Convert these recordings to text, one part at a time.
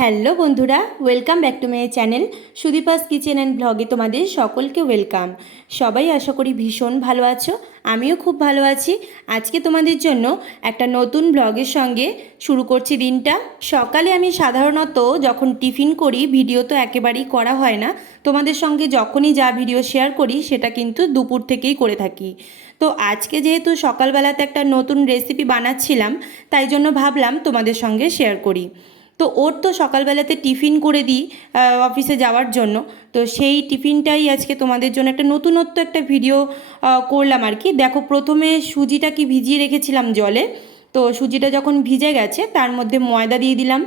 Hello বন্ধুরা welcome back to my channel Sudipa's kitchen and ব্লগে তোমাদের সকলকে ওয়েলকাম সবাই আশা করি ভীষণ ভালো আছো, আমিও খুব ভালো আছি। আজকে তোমাদের জন্য একটা নতুন ব্লগের সঙ্গে শুরু করছি দিনটা। সকালে আমি সাধারণত যখন টিফিন করি ভিডিও তো একেবারেই করা হয় না। তোমাদের সঙ্গে যখনই যা ভিডিও শেয়ার করি, সেটা কিন্তু দুপুর থেকেই করে থাকি। তো আজকে যেহেতু সকালবেলাতে একটা নতুন রেসিপি বানাচ্ছিলাম, তাই জন্য ভাবলাম তোমাদের সঙ্গে শেয়ার করি। তো ওর তো সকালবেলাতে টিফিন করে দিই অফিসে যাওয়ার জন্য। তো সেই টিফিনটাই আজকে তোমাদের জন্য একটা নতুনত্ব একটা ভিডিও করলাম আর কি। দেখো, প্রথমে সুজিটা কি ভিজিয়ে রেখেছিলাম জলে। তো সুজিটা যখন ভিজে গেছে, তার মধ্যে ময়দা দিয়ে দিলাম।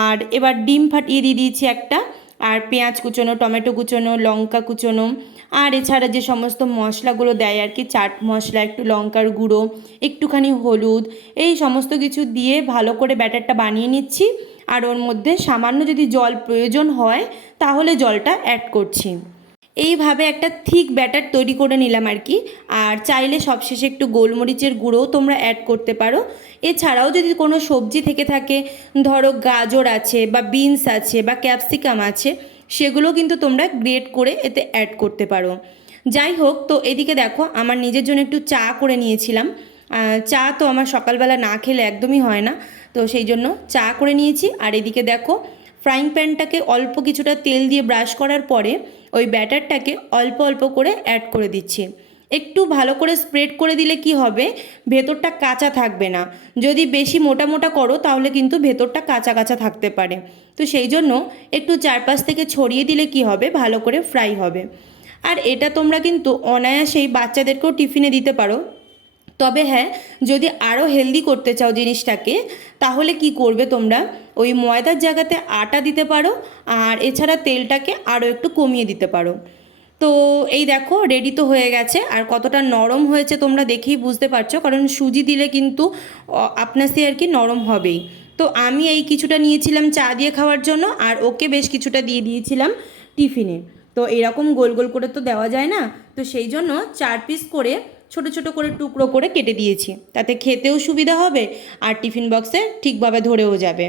আর এবার ডিম ফাটিয়ে দিয়ে দিয়েছি একটা। আর পেঁয়াজ কুচোনো, টমেটো কুচোনো, লঙ্কা কুচোনো। আর এছাড়া যে সমস্ত মশলাগুলো দেয় আর কি, চাট মশলা, একটু লঙ্কার গুঁড়ো, একটুখানি হলুদ, এই সমস্ত কিছু দিয়ে ভালো করে ব্যাটারটা বানিয়ে নিচ্ছি। আর ওর মধ্যে সামান্য যদি জল প্রয়োজন হয়, তাহলে জলটা অ্যাড করছি। এইভাবে একটা থিক ব্যাটার তৈরি করে নিলাম আর কি। আর চাইলে সবশেষে একটু গোলমরিচের গুঁড়োও তোমরা অ্যাড করতে পারো। এছাড়াও যদি কোনো সবজি থেকে থাকে, ধরো গাজর আছে বা বিনস আছে বা ক্যাপসিকাম আছে, সেগুলো কিন্তু তোমরা গ্রেট করে এতে অ্যাড করতে পারো। যাই হোক, তো এদিকে দেখো, আমার নিজের জন্য একটু চা করে নিয়েছিলাম। চা তো আমার সকালবেলা না খেলে একদমই হয় না। তো সেই জন্য চা করে নিয়েছি। আর এদিকে দেখো ফ্রাইং প্যানটাকে অল্প কিছুটা তেল দিয়ে ব্রাশ করার পরে ওই ব্যাটারটাকে অল্প অল্প করে অ্যাড করে দিচ্ছি। একটু ভালো করে স্প্রেড করে দিলে কি হবে? ভেতরটা কাঁচা থাকবে না। যদি বেশি মোটা মোটা করো, তাহলে কিন্তু ভেতরটা কাঁচা কাঁচা থাকতে পারে। তো সেই জন্য একটু চারপাশ থেকে ছড়িয়ে দিলে কি হবে? ভালো করে ফ্রাই হবে। আর এটা তোমরা কিন্তু অনায়াসেই বাচ্চাদেরকেও টিফিনে দিতে পারো। তবে হ্যাঁ যদি আরও হেলদি করতে চাও জিনিসটাকে, তাহলে কি করবে তোমরা? ওই ময়দার জায়গাতে আটা দিতে পারো, আর এছাড়া তেলটাকে আরও একটু কমিয়ে দিতে পারো। তো এই দেখো রেডি তো হয়ে গেছে, আর কতটা নরম হয়েছে তোমরা দেখেই বুঝতে পারছ, কারণ সুজি দিলে কিন্তু আপনার সে আর কি নরম হবেই। তো আমি এই কিছুটা নিয়েছিলাম চা দিয়ে খাওয়ার জন্য, আর ওকে বেশ কিছুটা দিয়ে দিয়েছিলাম টিফিনে। তো এরকম গোল গোল করে তো দেওয়া যায় না তো সেই জন্য চার পিস করে ছোট ছোট করে টুকরো করে কেটে দিয়েছি। তাতে খেতেও সুবিধা হবে আর টিফিন বক্সে ঠিকভাবে ধরেও যাবে।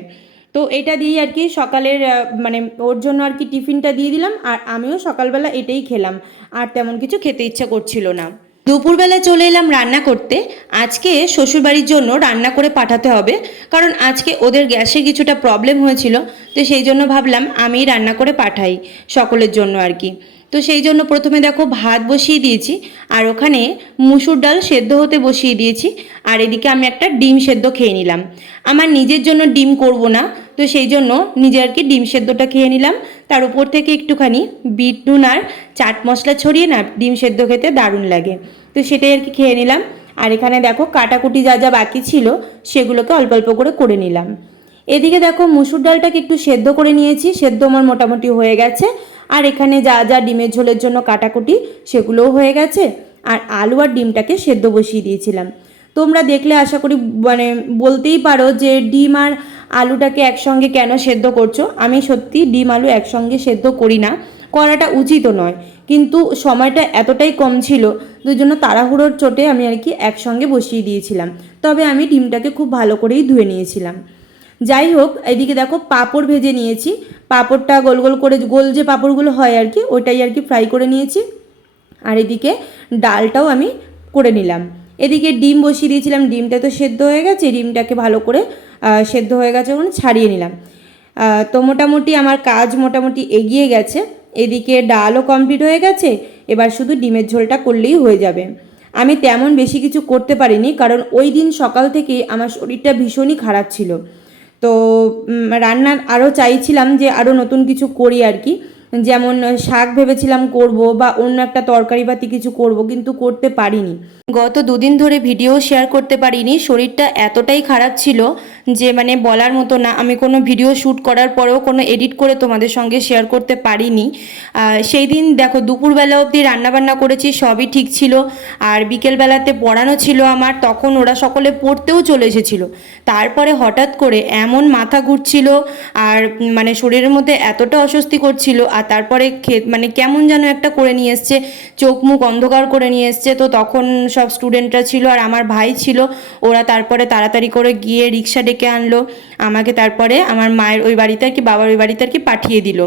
তো এটা দিয়েই আর কি সকালের মানে ওর জন্য আর কি টিফিনটা দিয়ে দিলাম আর আমিও সকালবেলা এটাই খেলাম। আর তেমন কিছু খেতে ইচ্ছা করছিল না। দুপুরবেলা চলে এলাম রান্না করতে। আজকে শ্বশুরবাড়ির জন্য রান্না করে পাঠাতে হবে কারণ আজকে ওদের গ্যাসে কিছুটা প্রবলেম হয়েছিল। তো সেই জন্য ভাবলাম আমি রান্না করে পাঠাই সকলের জন্য আর কি। তো সেই জন্য প্রথমে দেখো ভাত বসিয়ে দিয়েছি, আর ওখানে মুসুর ডাল সেদ্ধ হতে বসিয়ে দিয়েছি, আর এদিকে আমি একটা ডিম সেদ্ধ খেয়ে নিলাম। আমার নিজের জন্য ডিম করব না, তো সেই জন্য নিজে আর কি ডিম সেদ্ধটা খেয়ে নিলাম। তার উপর থেকে একটুখানি বিট নুন আর চাট মশলা ছড়িয়ে না ডিম সেদ্ধ খেতে দারুণ লাগে। তো সেটাই আর কি খেয়ে নিলাম, আর এখানে দেখো কাটাকুটি যা যা বাকি ছিল সেগুলোকে অল্প অল্প করে করে নিলাম। এদিকে দেখো মুসুর ডালটাকে একটু সেদ্ধ করে নিয়েছি, সেদ্ধ আমার মোটামুটি হয়ে গেছে। আর এখানে যা যা ডিমের ঝোলের জন্য কাটাকুটি সেগুলোও হয়ে গেছে। আর আলু আর ডিমটাকে সেদ্ধ বসিয়ে দিয়েছিলাম। তোমরা দেখলে আশা করি মানে বলতেই পারো যে ডিম আর আলুটাকে একসঙ্গে কেন সেদ্ধ করছ? আমি সত্যি ডিম, আলু একসঙ্গে সেদ্ধ করি না। করাটা উচিতও নয়। কিন্তু সময়টা এতটাই কম ছিল দুই জন্য তাড়াহুড়োর চোটে আমি আর কি একসঙ্গে বসিয়ে দিয়েছিলাম। তবে আমি ডিমটাকে খুব ভালো করেই ধুয়ে নিয়েছিলাম। যাই হোক, এদিকে দেখো পাঁপড় ভেজে নিয়েছি। পাঁপড়টা গোল গোল করে, গোল যে পাঁপড়গুলো হয় আর কি, ওইটাই আর কি ফ্রাই করে নিয়েছি। আর এদিকে ডালটাও আমি করে নিলাম। এদিকে ডিম বসিয়ে দিয়েছিলাম, ডিমটা তো সেদ্ধ হয়ে গেছে, ডিমটাকে ভালো করে সেদ্ধ হয়ে গেছে ওখানে ছাড়িয়ে নিলাম। তো মোটামুটি আমার কাজ মোটামুটি এগিয়ে গেছে। এদিকে ডালও কমপ্লিট হয়ে গেছে, এবার শুধু ডিমের ঝোলটা করলেই হয়ে যাবে। আমি তেমন বেশি কিছু করতে পারিনি, কারণ ওই দিন সকাল থেকেই আমার শরীরটা ভীষণই খারাপ ছিল। তো রান্নার আরও চাইছিলাম যে আরও নতুন কিছু করি আর কি। যেমন শাক ভেবেছিলাম করব বা অন্য একটা তরকারি বাতি কিছু করব, কিন্তু করতে পারিনি। গত দুদিন ধরে ভিডিও শেয়ার করতে পারিনি। শরীরটা এতটাই খারাপ ছিল যে মানে বলার মতো না। আমি কোনো ভিডিও শ্যুট করার পরেও কোনো এডিট করে তোমাদের সঙ্গে শেয়ার করতে পারিনি। সেই দিন দেখো, দুপুরবেলা অবধি রান্নাবান্না করেছি, সবই ঠিক ছিল। আর বিকেলবেলাতে পড়ানো ছিল আমার, তখন ওরা সকলে পড়তেও চলে এসেছিল। তারপরে হঠাৎ করে এমন মাথা ঘুরছিল, আর মানে শরীরের মধ্যে এতটা অস্বস্তি করছিল আর তারপরে মানে কেমন যেন একটা করে নিয়ে এসছে, চোখ মুখ অন্ধকার করে নিয়ে এসছে। তো তখন সব স্টুডেন্টরা ছিল আর আমার ভাই ছিল। ওরা তারপরে তাড়াতাড়ি করে গিয়ে রিক্সা ডেকে আনলো। আমাকে তারপরে আমার মায়ের ওই বাড়িতে আর কি, বাবার ওই বাড়িতে আর কি পাঠিয়ে দিল।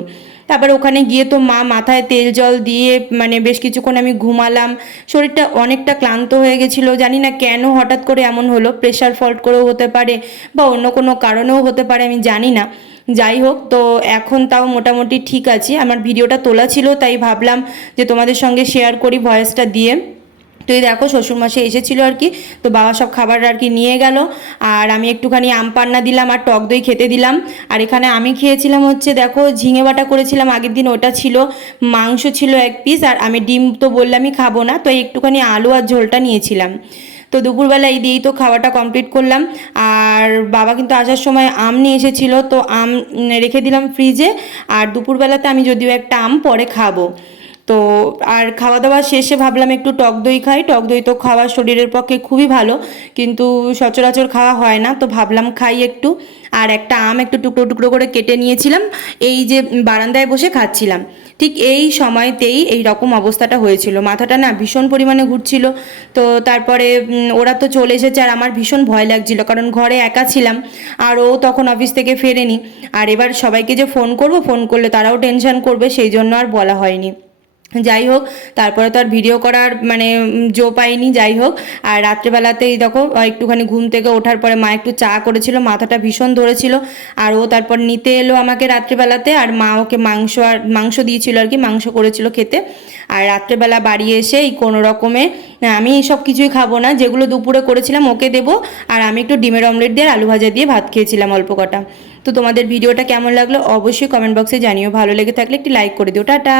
তারপর ওখানে গিয়ে তো মা মাথায় তেল জল দিয়ে মানে বেশ কিছুক্ষণ আমি ঘুমালাম। শরীরটা অনেকটা ক্লান্ত হয়ে গেছিল। জানি না কেন হঠাৎ করে এমন হলো প্রেশার ফল্ট করেও হতে পারে বা অন্য কোনো কারণেও হতে পারে, আমি জানি না। যাই হোক, তো এখন তাও মোটামুটি ঠিক আছে। আমার ভিডিওটা তোলা ছিল, তাই ভাবলাম যে তোমাদের সঙ্গে শেয়ার করি ভয়েসটা দিয়ে। তো এই দেখো শ্বশুরমশাই এসেছিল আর কি, তো বাবা সব খাবার আর কি নিয়ে গেল। আর আমি একটুখানি আম পান্না দিলাম আর টক দই খেতে দিলাম। আর এখানে আমি খেয়েছিলাম হচ্ছে দেখো ঝিঙে বাটা করেছিলাম, আগের দিন ওটা ছিল, মাংস ছিল এক পিস আর আমি ডিম তো বললামই খাব না, তো একটুখানি আলু আর ঝোলটা নিয়েছিলাম। তো দুপুরবেলা এই দিয়েই তো খাওয়াটা কমপ্লিট করলাম। আর বাবা কিন্তু আসার সময় আম নিয়ে এসেছিল, তো আম রেখে দিলাম ফ্রিজে আর দুপুরবেলাতে আমি যদিও একটা আম পরে খাব। তো আর খাওয়া দাওয়া শেষে ভাবলাম একটু টক দই খাই। টক দই তো খাওয়া শরীরের পক্ষে খুবই ভালো, কিন্তু সচরাচর খাওয়া হয় না, তো ভাবলাম খাই একটু। আর একটা আম একটু টুকরো টুকরো করে কেটে নিয়েছিলাম, এই যে বারান্দায় বসে খাচ্ছিলাম। ঠিক এই সময়তেই এই রকম অবস্থাটা হয়েছিল। মাথাটা না ভীষণ পরিমাণে ঘুরছিল, তো তারপরে ওরা তো চলে এসেছে আর আমার ভীষণ ভয় লাগছিল, কারণ ঘরে একা ছিলাম, আর ও তখন অফিস থেকে ফেরেনি। আর এবার সবাইকে যে ফোন করব, ফোন করলে তারাও টেনশন করবে, সেই জন্য আর বলা হয়নি। যাই হোক তারপরে তো আর ভিডিও করার মানে জো পাইনি যাই হোক আর রাত্রেবেলাতেই দেখো একটুখানি ঘুম থেকে ওঠার পরে মা একটু চা করেছিল, মাথাটা ভীষণ ধরেছিল। আর ও তারপর নিতে এলো আমাকে রাত্রেবেলাতে, আর মা ওকে মাংস আর মাংস দিয়েছিল আর কি, মাংস করেছিল খেতে। আর রাত্রেবেলা বাড়ি এসে এই কোনো রকমে আমি সব কিছুই খাব না, যেগুলো দুপুরে করেছিলাম ওকে দেবো। আর আমি একটু ডিমের অমলেট দিয়ে আলু ভাজা দিয়ে ভাত খেয়েছিলাম অল্প কটা। তো তোমাদের ভিডিওটা কেমন লাগল অবশ্যই কমেন্ট বক্সে জানিও। ভালো লেগে থাকলে একটি লাইক করে দিও। টাটা!